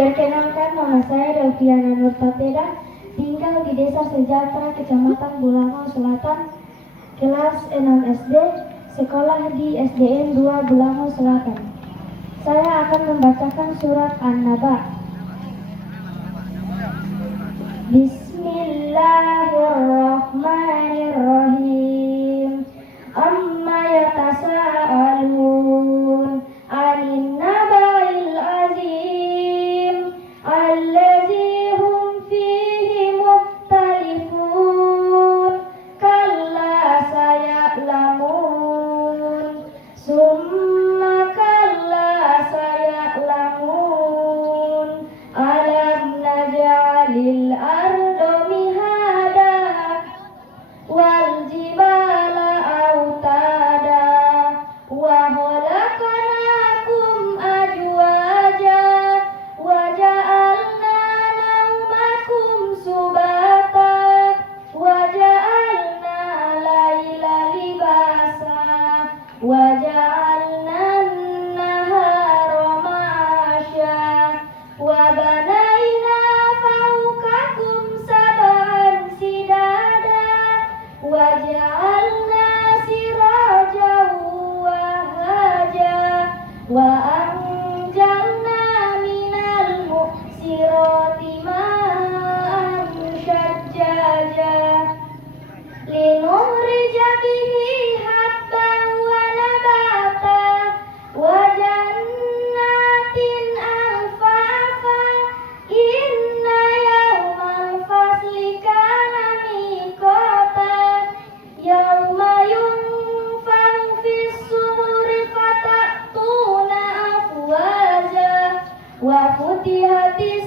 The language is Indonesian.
Perkenalkan, nama saya Delviana Nurtateda, tinggal di Desa Sejahtera, Kecamatan Bulangau Selatan, kelas 6 SD, sekolah di SDN 2 Bulangau Selatan. Saya akan membacakan surat An-Naba. Bismillahirrahmanirrahim. Amma yatasa'alun 'anil naba'il 'azim allazi hum fihi mukhtalifun. Kalla saya'lamun, summa kalla saya'lamun. Alam naj'alil arda mihada wal jibala autada wa khalaqnakum azwaja wa ja'alna naumakum subata wa ja'alna laila libasa wa ja'alna an-nahara ma'asha wa banayna fawqakum sab'an sidada wa ja'alna sirajan wahaja wa anjalna minal mu'sirati ma'an syajjaja linukhrija bihi habban wa nabata wa jannatin alfafa. Inna yawmal fasli kana miqata yawma yunfahu fis suri fatatuna afwaja wa futihatis